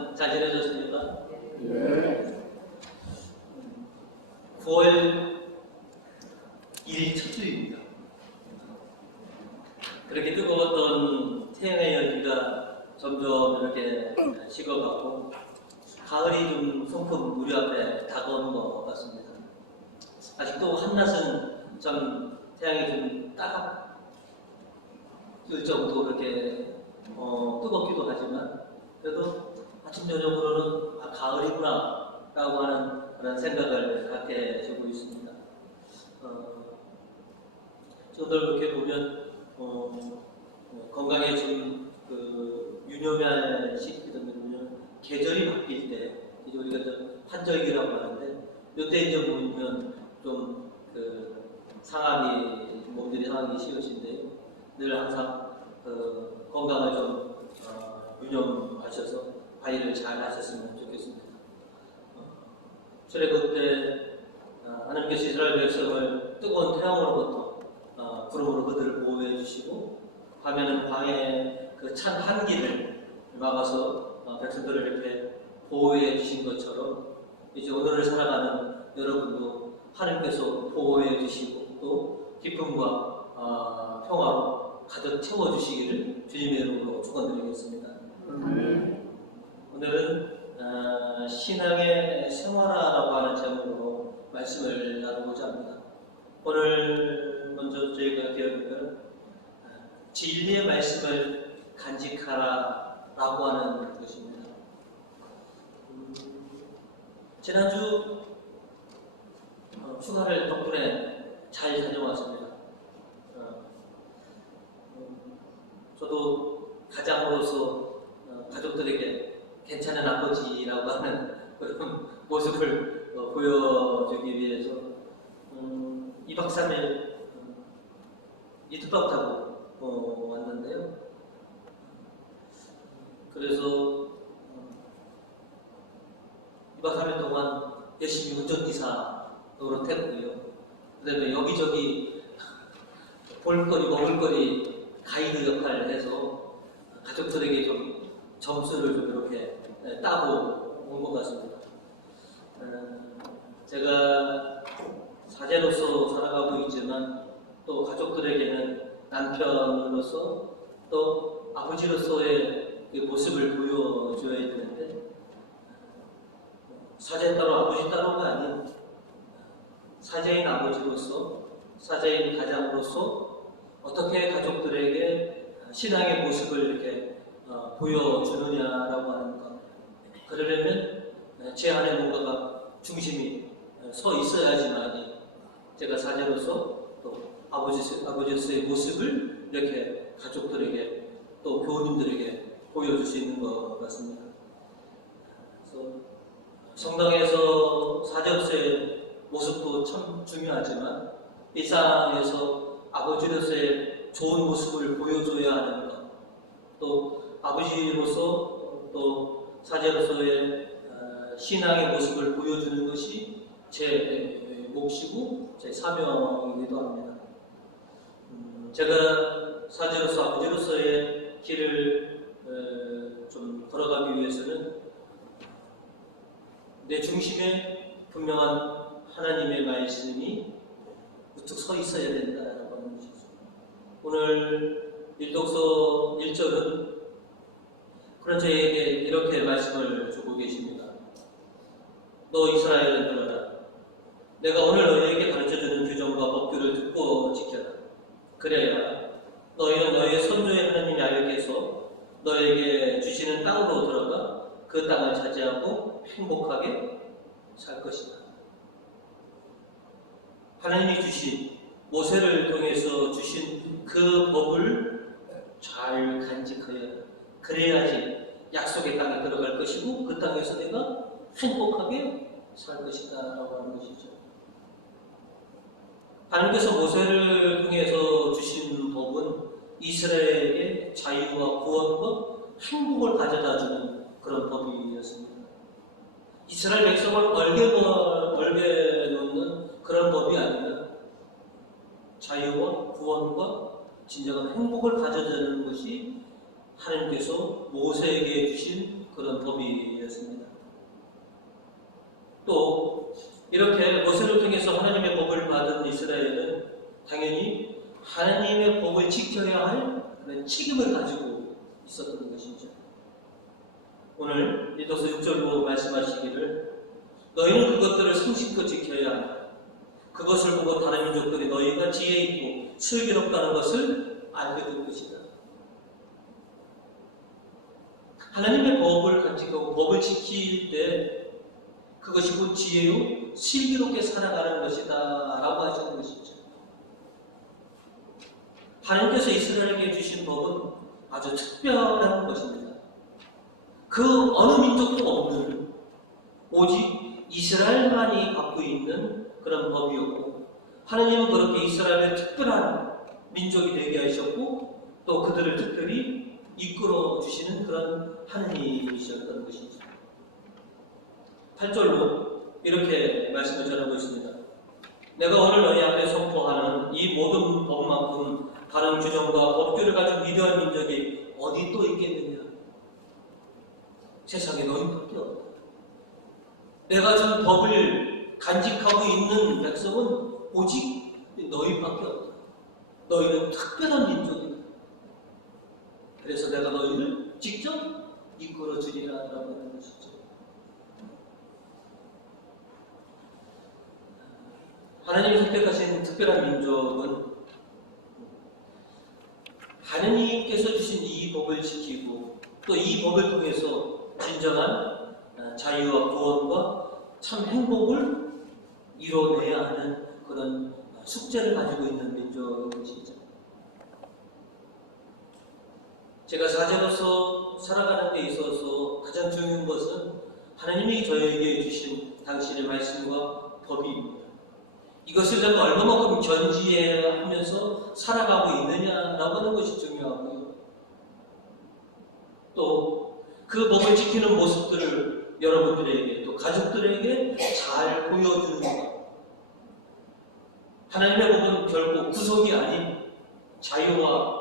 동안 잘 지내셨습니까? 네. 9월 1일 첫 주입니다. 그렇게 뜨거웠던 태양의 열기가 점점 이렇게 식어가고 가을이 좀 성큼 우리 앞에 다가오는 것 같습니다. 아직도 한낮은 참 태양이 좀 따갑을 정도 그렇게 뜨겁기도 하지만 그래도 아침 저녁으로는 가을이구나 라고 하는 그런 생각을 갖게 되고 있습니다. 저들 그렇게 보면 건강에 좀 유념할 시기들은 계절이 바뀔 때 이제 우리가 좀 환절기라고 하는데 이때 이제 보면 좀 상하기 몸들이 상하기 쉬우신데 늘 항상 건강을 좀 유념하셔서 관리를 잘 하셨으면 좋겠습니다. 출애굽 때 하나님께서 이스라엘 백성을 뜨거운 태양으로부터 구름으로 그들을 보호해 주시고 밤에는 광야의 그 찬 한기를 막아서 백성들을 이렇게 보호해 주신 것처럼 이제 오늘을 살아가는 여러분도 하나님께서 보호해 주시고 또 기쁨과 평화로 가득 채워주시기를 주님의 이름으로 축원드리겠습니다. 오늘은 신앙의 생활화라고 하는 제목으로 말씀을 나누고자 합니다. 오늘 먼저 저희가 배우는 진리의 말씀을 간직하라 라고 하는 것입니다. 지난주 휴가를 덕분에 잘 다녀왔습니다. 저도 가장으로서 가족들에게 괜찮은 아버지라고 하는 그런 모습을 보여주기 위해서 2박 3일 이틀밤 타고 왔는데요. 그래서 2박 3일 동안 열심히 운전기사 노릇했고요. 그 다음에 여기저기 볼거리, 먹을거리 가이드 역할을 해서 가족들에게 좀 점수를 좀 이렇게 따고 온 것 같습니다. 제가 사제로서 살아가고 있지만 또 가족들에게는 남편으로서 또 아버지로서의 모습을 보여줘야 되는데 사제 따로 아버지 따로가 아닌 사제인 아버지로서 사제인 가장으로서 어떻게 가족들에게 신앙의 모습을 이렇게 보여주느냐라고 하는 것. 그러려면 제 안에 뭔가가 중심이 서 있어야지만 제가 사제로서 또 아버지로서의 모습을 이렇게 가족들에게 또 교우님들에게 보여줄 수 있는 것 같습니다. 그래서 성당에서 사제로서의 모습도 참 중요하지만 일상에서 아버지로서의 좋은 모습을 보여줘야 하는 것, 또 아버지로서 또 사제로서의 신앙의 모습을 보여주는 것이 제 몫이고 제 사명이기도 합니다. 제가 사제로서 아버지로서의 길을 좀 걸어가기 위해서는 내 중심에 분명한 하나님의 말씀이 우뚝 서 있어야 된다라고 하는 것이죠. 오늘 일독서 1절은 그런 저에게 이렇게 말씀을 주고 계십니다. 너 이스라엘을 들어라. 내가 오늘 너희에게 가르쳐주는 규정과 법규를 듣고 지켜라. 그래야 너희는 너희의 선조의 하나님 야훼께서 너희에게 주시는 땅으로 들어가 그 땅을 차지하고 행복하게 살 것이다. 하나님이 주신 모세를 통해서 주신 그 법을 잘 간직하여 그래야지 약속의 땅에 들어갈 것이고 그 땅에서 내가 행복하게 살 것이다 라고 하는 것이죠. 하나님께서 모세를 통해서 주신 법은 이스라엘에게 자유와 구원과 행복을 가져다주는 그런 법이었습니다. 이스라엘 백성을 얼게 놓는 그런 법이 아니라 자유와 구원과 진정한 행복을 가져다주는 것이 하나님께서 모세에게 주신 그런 법이었습니다. 또 이렇게 모세를 통해서 하나님의 법을 받은 이스라엘은 당연히 하나님의 법을 지켜야 할 그런 책임을 가지고 있었던 것이죠. 오늘 이도서 6절로 말씀하시기를 너희는 그것들을 성실껏 지켜야 한다. 그것을 보고 다른 민족들이 너희가 지혜 있고 슬기롭다는 것을 알게 될 것이다. 하나님의 법을 간직하고 법을 지킬 때 그것이 곧 지혜요 슬기롭게 살아가는 것이다 라고 하시는 것이죠. 하나님께서 이스라엘에게 주신 법은 아주 특별한 것입니다. 그 어느 민족도 없는 오직 이스라엘만이 갖고 있는 그런 법이었고, 하나님은 그렇게 이스라엘의 특별한 민족이 되게 하셨고 또 그들을 특별히 이끌어 주시는 그런 하나님이셨던 것이죠. 8절로 이렇게 말씀을 전하고 있습니다. 내가 오늘 너희 앞에 선포하는 이 모든 법만큼 다른 규정과 법규를 가진 위대한 민족이 어디 또 있겠느냐? 세상에 너희밖에 없다. 내가 준 법을 간직하고 있는 백성은 오직 너희밖에 없다. 너희는 특별한 민족이다. 그래서 내가 너희를 직접 이끌어 주리라 라고 하는 것이죠. 하나님이 선택하신 특별한 민족은 하나님께서 주신 이 법을 지키고 또 이 법을 통해서 진정한 자유와 구원과 참 행복을 이뤄내야 하는 그런 숙제를 가지고 있는 민족인 것이죠. 제가 사제로서 살아가는 데 있어서 가장 중요한 것은 하나님이 저에게 주신 당신의 말씀과 법입니다. 이것을 내가 얼마만큼 견지하면서 살아가고 있느냐라고 하는 것이 중요하고요. 또 그 법을 지키는 모습들을 여러분들에게 또 가족들에게 잘 보여주는 것. 하나님의 법은 결국 구속이 아닌 자유와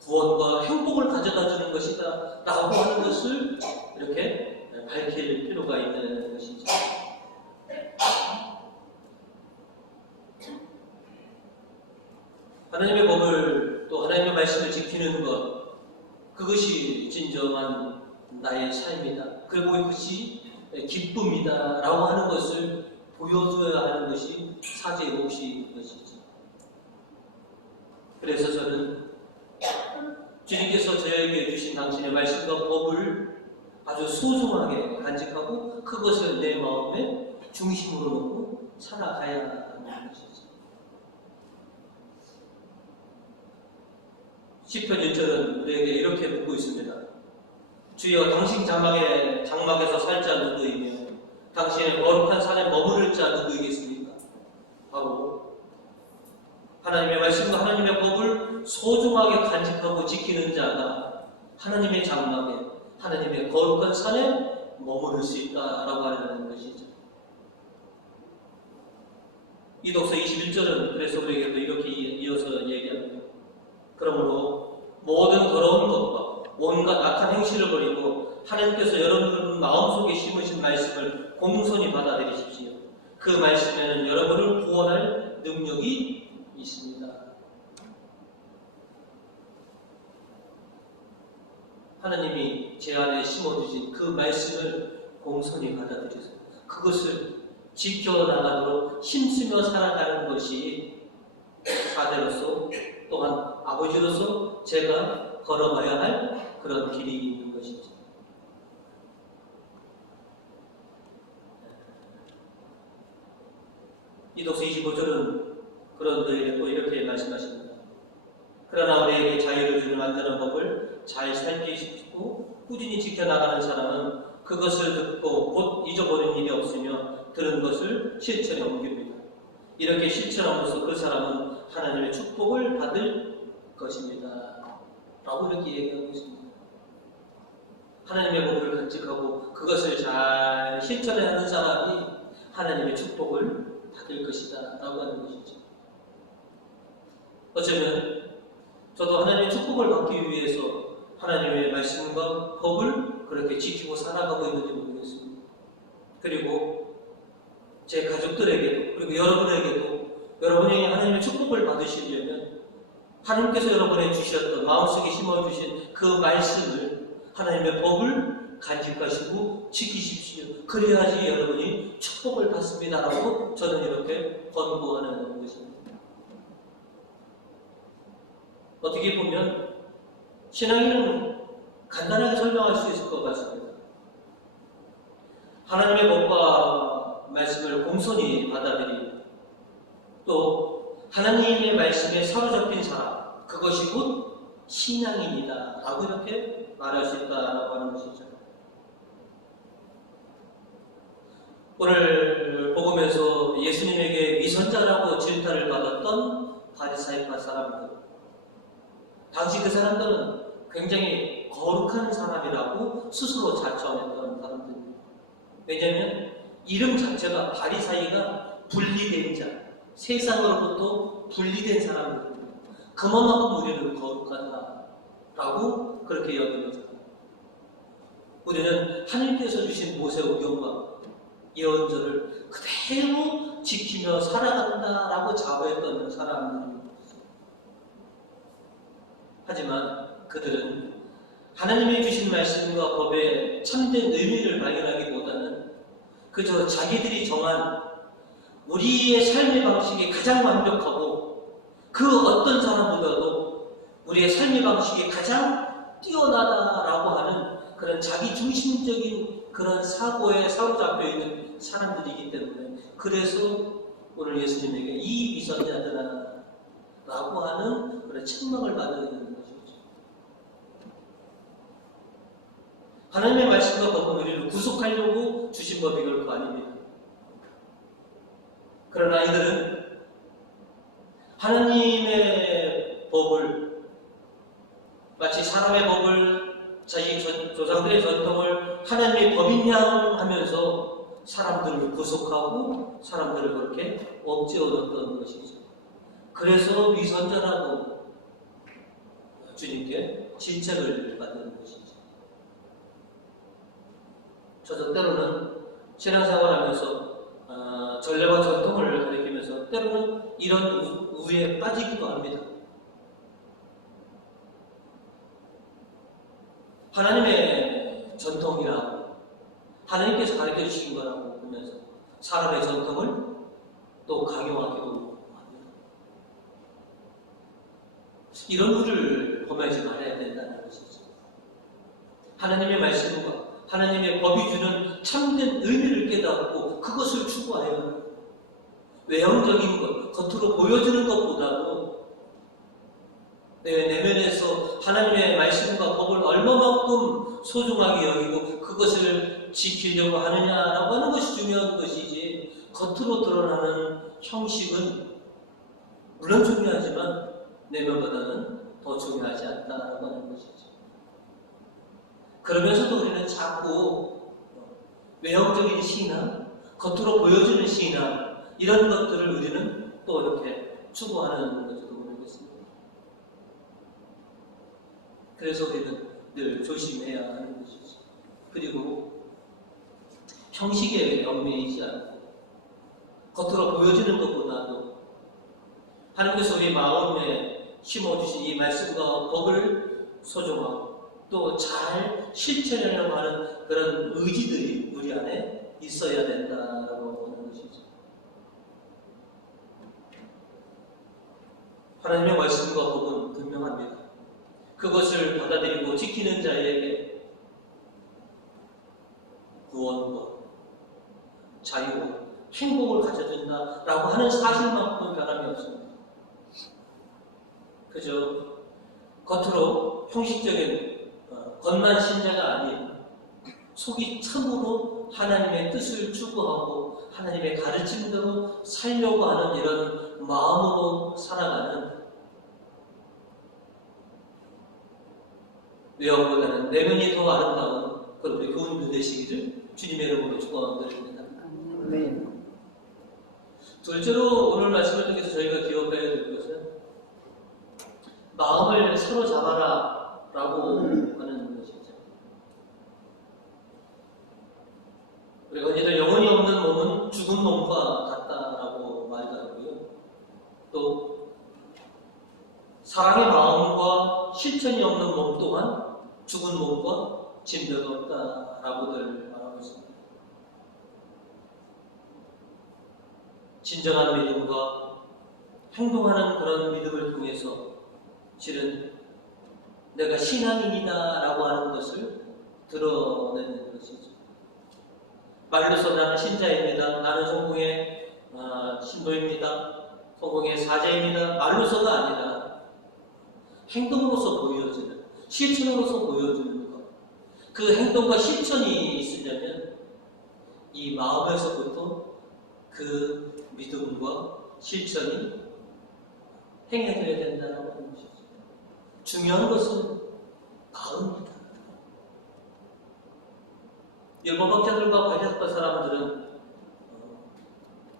구원과 행복을 가져다 주는 것이다 라고 하는 것을 이렇게 밝힐 필요가 있는 것이죠. 하나님의 법을 또 하나님의 말씀을 지키는 것, 그것이 진정한 나의 삶이다. 그리고 그것이 기쁨이다 라고 하는 것을 보여줘야 하는 것이 사제의 몫인 것이죠. 그래서 저는 주님께서 저에게 주신 당신의 말씀과 법을 아주 소중하게 간직하고 그것을 내 마음의 중심으로 놓고 살아가야 하는 것이죠. 시편 1절은 우리에게 이렇게 묻고 있습니다. 주여 당신 장막에서 살 자 누구이며 당신의 거룩한 산에 머무를 자 누구이겠습니까? 바로 하나님의 말씀과 하나님의 법을 소중하게 간직하고 지키는 자가 하나님의 장막에 하나님의 거룩한 산에 머무를 수 있다라고 하는 것이죠. 이독서 21절은 그래서 우리에게 또 이렇게 이어서 얘기합니다. 그러므로 모든 더러운 것과 온갖 악한 행실을 버리고 하나님께서 여러분 마음속에 심으신 말씀을 공손히 받아들이십시오. 그 말씀에는 여러분을 구원할 능력이 있습니다. 하나님이 제 안에 심어주신 그 말씀을 공손히 받아들여서 그것을 지켜나가도록 힘쓰며 살아가는 것이 사제로서 또한 아버지로서 제가 걸어가야 할 그런 길이 있는 것이죠. 이독서 25절은 그런 너희에게 또 이렇게 말씀하십니다. 그러나 우리에게 자유를 주는 만드는 법을 잘 살피시고 꾸준히 지켜나가는 사람은 그것을 듣고 곧 잊어버린 일이 없으며 들은 것을 실천에 옮깁니다. 이렇게 실천함으로써 그 사람은 하나님의 축복을 받을 것입니다. 라고 이렇게 얘기하고 있습니다. 하나님의 법을 간직하고 그것을 잘 실천해 하는 사람이 하나님의 축복을 받을 것이다 라고 하는 것이죠. 어쩌면 저도 하나님의 축복을 받기 위해서 하나님의 말씀과 법을 그렇게 지키고 살아가고 있는지 모르겠습니다. 그리고 제 가족들에게도, 그리고 여러분에게도 여러분이 하나님의 축복을 받으시려면 하나님께서 여러분에 주셨던, 마음속에 심어주신 그 말씀을, 하나님의 법을 간직하시고 지키십시오. 그래야지 여러분이 축복을 받습니다라고 저는 이렇게 권고하는 것입니다. 어떻게 보면 신앙인은 간단하게 설명할 수 있을 것 같습니다. 하나님의 법과 말씀을 공손히 받아들이고 또 하나님의 말씀에 사로잡힌 사람, 그것이 곧 신앙인이다 라고 이렇게 말할 수 있다라고 하는 것이죠. 오늘 복음에서 예수님에게 위선자라고 질타를 받았던 바리사이파 사람들, 당시 그 사람들은 굉장히 거룩한 사람이라고 스스로 자처했던 사람들입니다. 왜냐하면 이름 자체가 바리사이가 분리된 자, 세상으로부터 분리된 사람들입니다. 그만큼 우리는 거룩하다라고 그렇게 여기는 거죠. 우리는 하나님께서 주신 모세오경과 예언절을 그대로 지키며 살아간다라고 자부했던 사람들입니다. 하지만 그들은 하나님이 주신 말씀과 법의 참된 의미를 발견하기보다는 그저 자기들이 정한 우리의 삶의 방식이 가장 완벽하고 그 어떤 사람보다도 우리의 삶의 방식이 가장 뛰어나다라고 하는 그런 자기 중심적인 그런 사고에 사로잡혀 있는 사람들이기 때문에, 그래서 오늘 예수님에게 이 위선자들아 라고 하는 그런 책망을 받는 것이죠. 하나님의 말씀과 법은 우리를 구속하려고 주신 법이 결코 아닙니다. 그러나 이들은 하나님의 법을, 마치 사람의 법을, 자기 조상들의 전통을 하나님의 법인 양 하면서 사람들을 구속하고 사람들을 그렇게 억지어 넣었던 것이죠. 그래서 위선자라고 주님께 질책을 받는 것이죠. 저도 때로는 신앙생활하면서 전례와 전통을 가리키면서 때로는 이런 우에 빠지기도 합니다. 하나님의 전통이라고, 하나님께서 가르쳐 주신 거라고 보면서 사람의 전통을 또 강요하기도 합니다. 이런 우를 범하지 말아야 된다는 것이죠. 하나님의 말씀과 하나님의 법이 주는 참된 의미를 깨닫고 그것을 추구하여 외형적인 것, 겉으로 보여주는 것보다도 내 내면에서 하나님의 말씀과 법을 얼마만큼 소중하게 여기고 그것을 지키려고 하느냐라고 하는 것이 중요한 것이지, 겉으로 드러나는 형식은 물론 중요하지만 내면보다는 더 중요하지 않다라고 하는 것이죠. 그러면서도 우리는 자꾸 외형적인 신앙, 겉으로 보여주는 신앙, 이런 것들을 우리는 또 이렇게 추구하는 것일지도 모르겠습니다. 그래서 우리는 늘 조심해야 하는 것이죠. 그리고 형식에 얽매이지 않고 겉으로 보여주는 것보다도 하나님께서 우리 마음에 심어주신 이 말씀과 법을 소중하고 또 잘 실천하려고 하는 그런 의지들이 우리 안에 있어야 된다라고 하는 것이죠. 하나님의 말씀과 법은 분명합니다. 그것을 받아들이고 지키는 자에게 구원과 자유와 행복을 가져준다라고 하는 사실만큼은 변함이 없습니다. 그저 겉으로 형식적인 겉만 신자가 아닌 속이 참으로 하나님의 뜻을 추구하고 하나님의 가르침대로 살려고 하는 이런 마음으로 살아가는, 외형보다는 내면이 더 아름다운 그런 우리 교훈들 되시기를 주님의 이름으로 축원드립니다. 네. 둘째로 오늘 말씀을 통해서 저희가 기억해야 될 것은 마음을 사로잡아라 라고 하는 것이죠. 우리가 언제든 영혼이 몸은 죽은 몸과 같다라고 말하고요. 또 사랑의 마음과 실천이 없는 몸 또한 죽은 몸과 진배가 없다라고들 말하고 있습니다. 진정한 믿음과 행동하는 그런 믿음을 통해서 실은 내가 신앙인이다라고 하는 것을 드러내는 것이죠. 말로서 나는 신자입니다. 나는 성공의 신도입니다. 성공의 사자입니다. 말로서가 아니라 행동으로서 보여지는, 실천으로서 보여주는 것. 그 행동과 실천이 있으려면 이 마음에서부터 그 믿음과 실천이 행해져야 된다는 것이죠. 중요한 것은 마음이다. 율법학자들과 바리새파 사람들은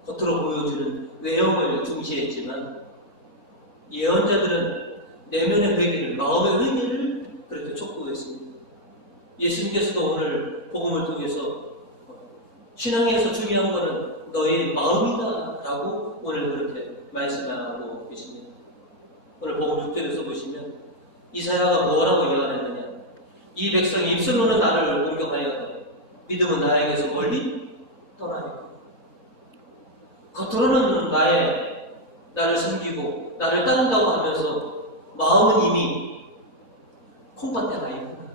겉으로 보여주는 외형을 중시했지만 예언자들은 내면의 회개를, 마음의 회개를 그렇게 촉구했습니다. 예수님께서도 오늘 복음을 통해서 신앙에서 중요한 것은 너의 마음이다 라고 오늘 그렇게 말씀하고 계십니다. 오늘 복음 6절에서 보시면 이사야가 뭐라고 예언했느냐? 이 백성이 입술로는 나를 공격하였다. 믿음은 나에게서 멀리 떠나니까. 겉으로는 나를 섬기고 나를 따른다고 하면서 마음은 이미 콩밭에 가 있구나.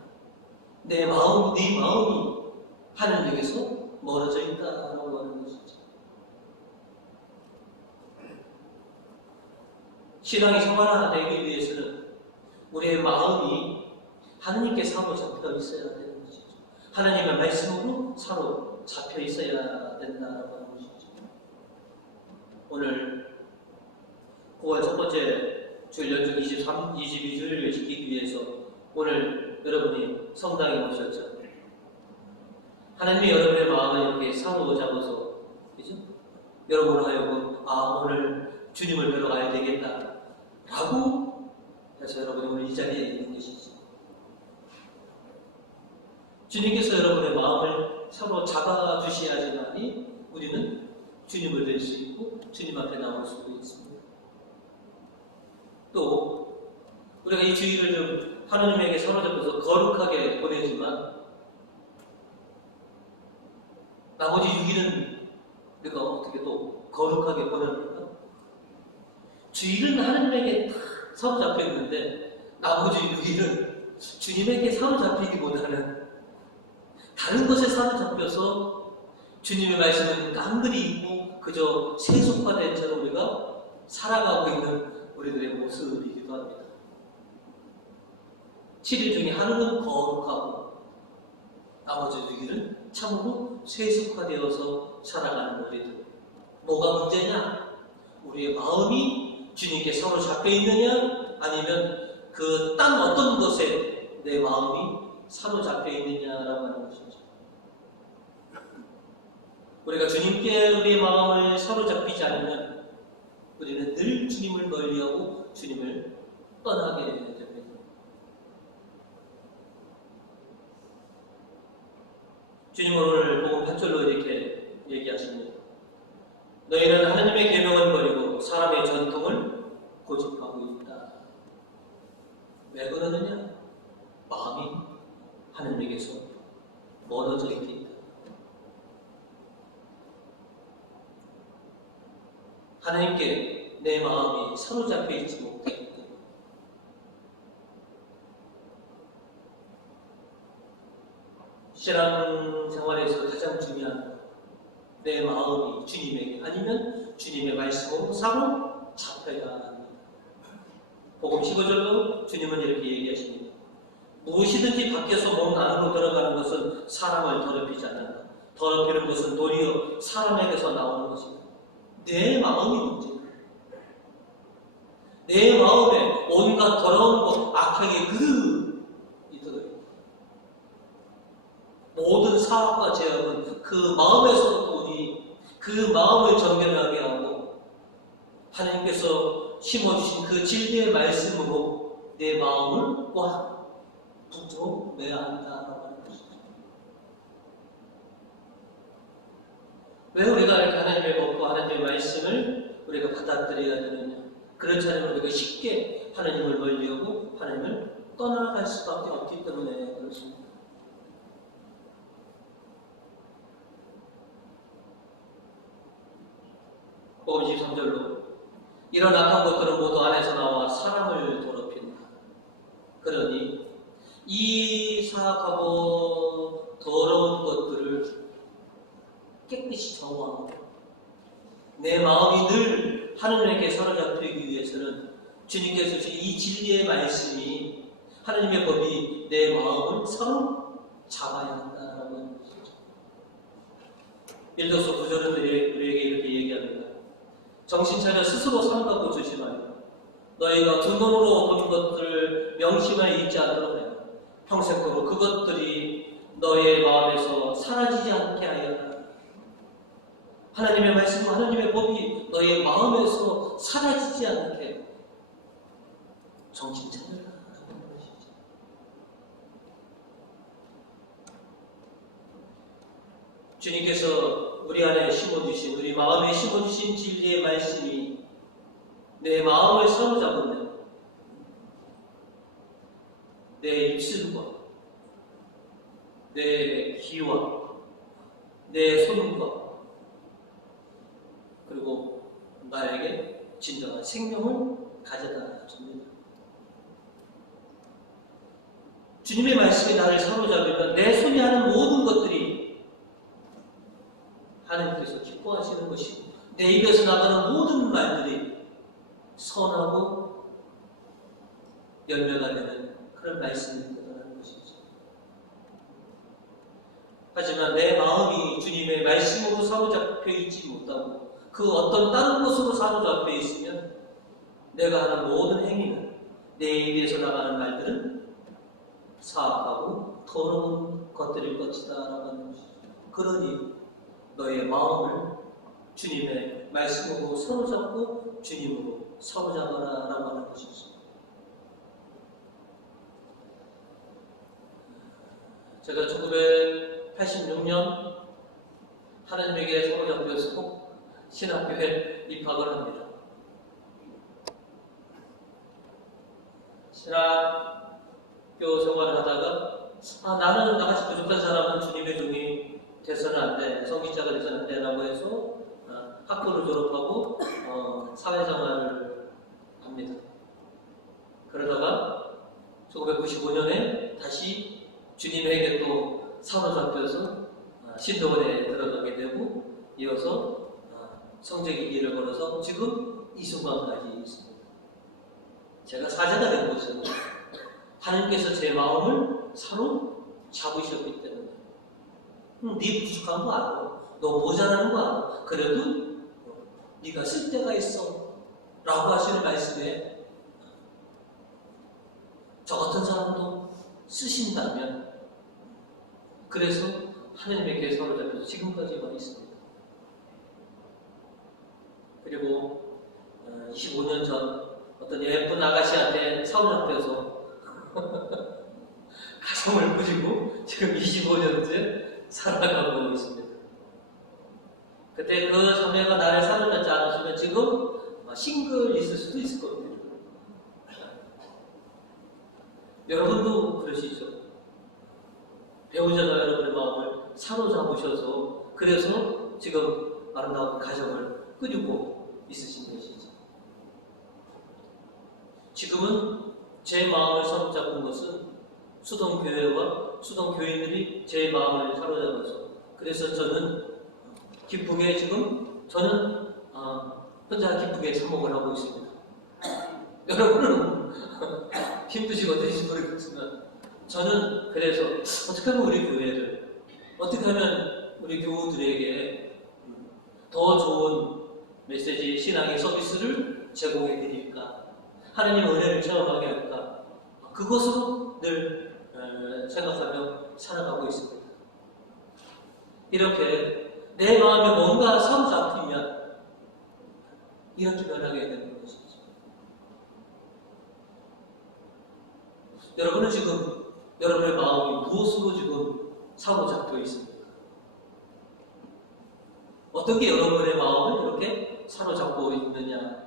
내 마음, 네 마음이 하나님에게서 멀어져 있다라고 하는 것이죠. 신앙이 생활화되기 위해서는 우리의 마음이 하나님께 사로잡혀 있어야 되는 것이죠. 하나님의 말씀으로 사로잡혀 있어야 된다고 하는 것이죠. 오늘 9월 첫 번째 주일 연중 22주일을 지키기 위해서 오늘 여러분이 성당에 오셨죠. 하나님이 여러분의 마음을 이렇게 사로잡아서, 그죠? 여러분을 하여금 오늘 주님을 뵈러 가야 되겠다 라고 해서 여러분이 오늘 이 자리에 있는 것이죠. 주님께서 여러분의 마음을 사로잡아 주셔야지만이 우리는 주님을 뵐 수 있고 주님 앞에 나올 수도 있습니다. 또 우리가 이 주일을 좀 하나님에게 사로잡아서 거룩하게 보내지만 나머지 6일은 우리가 어떻게 또 거룩하게 보냅니까? 주일은 하나님에게 다 사로잡혀 있는데 나머지 6일은 주님에게 사로잡히기보다는 다른 것에 사로잡혀서 주님의 말씀은 깡그리 있고 그저 세속화된 채로 우리가 살아가고 있는 우리들의 모습이기도 합니다. 7일 중에 하루는 거룩하고 나머지 6일은 참으로 세속화되어서 살아가는 우리들. 뭐가 문제냐? 우리의 마음이 주님께 사로잡혀 있느냐? 아니면 그 딴 어떤 것에 내 마음이 사로잡혀 있느냐라고 하는 것이죠. 우리가 주님께 우리의 마음을 사로잡히지 않으면 우리는 늘 주님을 멀리하고 주님을 떠나게 됩니다. 주님은 오늘 복음 8절로 이렇게 얘기하십니다. 너희는 하나님의 계명을 버리고 사람의 전통을 고집하고 있다. 왜 그러느냐? 마음이 하나님에게서 멀어져 있기 때문에. 하나님께 내 마음이 사로잡혀 있지 못하기 때문에. 신앙생활에서 가장 중요한 내 마음이 주님에게 아니면 주님의 말씀으로 사로잡혀야 합니다. 복음 15절로 주님은 이렇게 얘기하십니다. 무엇이든지 밖에서 몸 안으로 들어가는 것은 사람을 더럽히지 않는다. 더럽히는 것은 도리어 사람에게서 나오는 것이다. 내 마음이 문제다. 내 마음에 온갖 더러운 것, 악행의 그릇이 들어있다. 모든 사악과 죄악은 그 마음에서부터 오니 그 마음을 정결하게 하고 하나님께서 심어주신 그 진리의 말씀으로 내 마음을 꽉 붙들어매야 한다라고 하는 것이죠. 왜 우리가 이렇게 하나님의 법과 하나님의 말씀을 우리가 받아들여야 되느냐? 그렇지 않으면 우리가 쉽게 하나님을 멀리하고 하나님을 떠나갈 수밖에 없기 때문에 그렇습니다. 복음 23절로 이런 악한 것들은 모두 안에서 나와 사람을 더럽힌다. 그러니 이 사악하고 더러운 것들을 깨끗이 정화하고 내 마음이 늘 하나님에게 사로잡히기 위해서는 주님께서 주신 이 진리의 말씀이 하나님의 법이 내 마음을 사로잡아야 한다라고 하는 것이죠. 일도서 9절은 우리에게 이렇게 얘기합니다. 정신 차려 스스로 삼가고 조심하여 너희가 두 눈으로 본 것들을 명심하여 잊지 않도록 하여 평생토록 그것들이 너의 마음에서 사라지지 않게 하여라. 하나님의 말씀과 하나님의 법이 너의 마음에서 사라지지 않게 정신 차려라 라는 것이죠. 주님께서 우리 안에 심어주신, 우리 마음에 심어주신 진리의 말씀이 내 마음을 사로잡으면 내 입술과 내 귀와 내 손과 그리고 나에게 진정한 생명을 가져다 줍니다. 주님의 말씀이 나를 사로잡으면 내 손이 하는 모든 것들이 하나님께서 기뻐하시는 것이고 내 입에서 나가는 모든 말들이 선하고 열매가 되는 그런 말씀이 되는 것이죠. 하지만 내 마음이 주님의 말씀으로 사로잡혀 있지 못하고 그 어떤 다른 것으로 사로잡혀 있으면 내가 하는 모든 행위는 내 입에서 나가는 말들은 사악하고 더러운 것들일 것이다 라고 하는 것이죠. 그러니 너의 마음을 주님의 말씀으로 사로잡고 주님으로 사로잡아라 라고 하는 것이죠. 제가 1986년 하나님에게 사로잡혀서 신학교에 입학을 합니다. 신학교 생활을 하다가 나는 나같이 부족한 사람은 주님의 종이 돼서는 안 돼, 성직자가 돼서는 안 돼 라고 해서 학교를 졸업하고 사회생활을 합니다. 그러다가 1995년에 다시 주님에게 또 사로잡혀서 신도원에 들어가게 되고 이어서 성적의 길을 걸어서 지금 이 순간까지 있습니다. 제가 사제가 된 것은 하나님께서 제 마음을 사로잡으셨기 때문에 네 부족한 거 알아. 너 모자라는 거 알아. 그래도 네가 쓸 데가 있어 라고 하시는 말씀에 저 같은 사람도 쓰신다면 그래서 하나님에게 사로잡혀서 지금까지 와 있습니다. 그리고 25년 전 어떤 예쁜 아가씨한테 사로잡혀서 가정을 꾸리고 지금 25년째 살아가고 있습니다. 그때 그 자매가 나를 사로잡지 않았으면 지금 싱글 있을 수도 있을 겁니다. 여러분도 그러시죠? 배우자가 여러분의 마음을 사로잡으셔서 그래서 지금 아름다운 가정을 꾸리고 있으신 것이죠. 지금은 제 마음을 사로잡은 것은 수동교회와 수동교인들이 제 마음을 사로잡아서 그래서 저는 기쁘게 지금 저는 혼자 기쁘게 참목을 하고 있습니다. 여러분은 힘드시고 어떠신지 모르겠지만 저는 그래서 어떻게 하면 우리 교회를 어떻게 하면 우리 교우들에게 더 좋은 메시지 신앙의 서비스를 제공해 드릴까 하나님의 은혜를 체험하게 할까 그것으로 늘 생각하며 살아가고 있습니다. 이렇게 내 마음에 뭔가 사로잡히면 이렇게 변하게 되는 것이죠. 여러분은 지금 여러분의 마음이 무엇으로 지금 사로잡혀 있습니까? 어떻게 여러분의 마음을 이렇게 사로잡고 있느냐?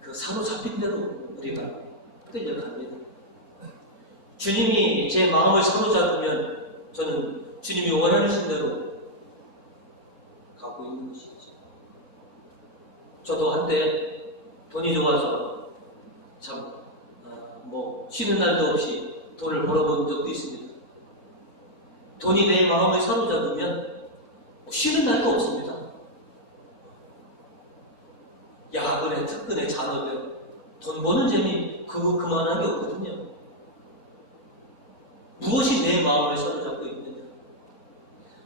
그 사로잡힌 대로 우리가 끌려갑니다. 주님이 제 마음을 사로잡으면 저는 주님이 원하시는 대로 가고 있는 것이죠. 저도 한때 돈이 좋아서 참 쉬는 날도 없이 돈을 벌어본 적도 있습니다. 돈이 내 마음을 사로잡으면 쉬는 날도 없습니다. 야근에 특근에 잔업에 돈 버는 재미 그만한 게 없거든요. 무엇이 내 마음을 사로잡고 있느냐?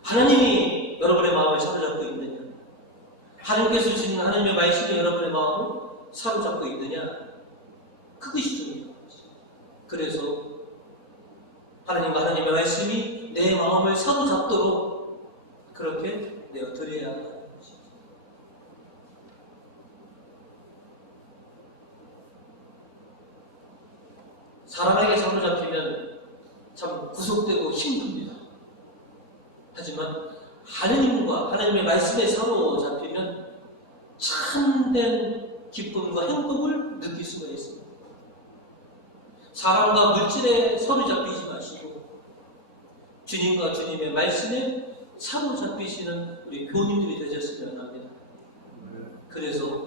하나님이 여러분의 마음을 사로잡고 있느냐? 하나님께서 주시는 하나님의 말씀이 여러분의 마음을 사로잡고 있느냐? 그것이 중요한 거죠. 그래서 하나님의 말씀이 내 마음을 사로잡도록 그렇게 내어드려야 하는 것입니다. 사람에게 사로잡히면 참 구속되고 힘듭니다. 하지만 하나님의 말씀에 사로잡히면 참된 기쁨과 행복을 느낄 수가 있습니다. 사람과 물질에 사로잡히지 마시고 주님과 주님의 말씀에 사로잡히시는 우리 교우님들이 되셨으면 합니다. 그래서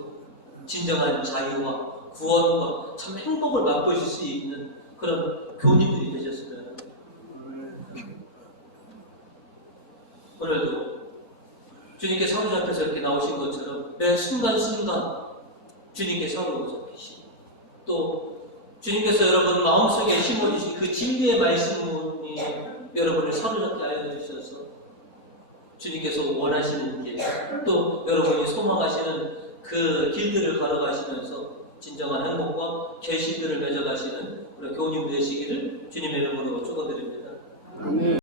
진정한 자유와 구원과 참 행복을 맛보실 수 있는 그런 교우님들이 되셨으면 합니다. 오늘도 주님께 사로잡혀서 이렇게 나오신 것처럼 매 순간순간 주님께 사로잡히시고 또 주님께서 여러분 마음속에 심어주신 그 진리의 말씀이 여러분을 사로잡게 하여 주셔서 주님께서 원하시는 길, 또 여러분이 소망하시는 그 길들을 걸어가시면서 진정한 행복과 계시들을 맺어가시는 우리 교우님 되시기를 주님의 이름으로 축원드립니다. 아멘.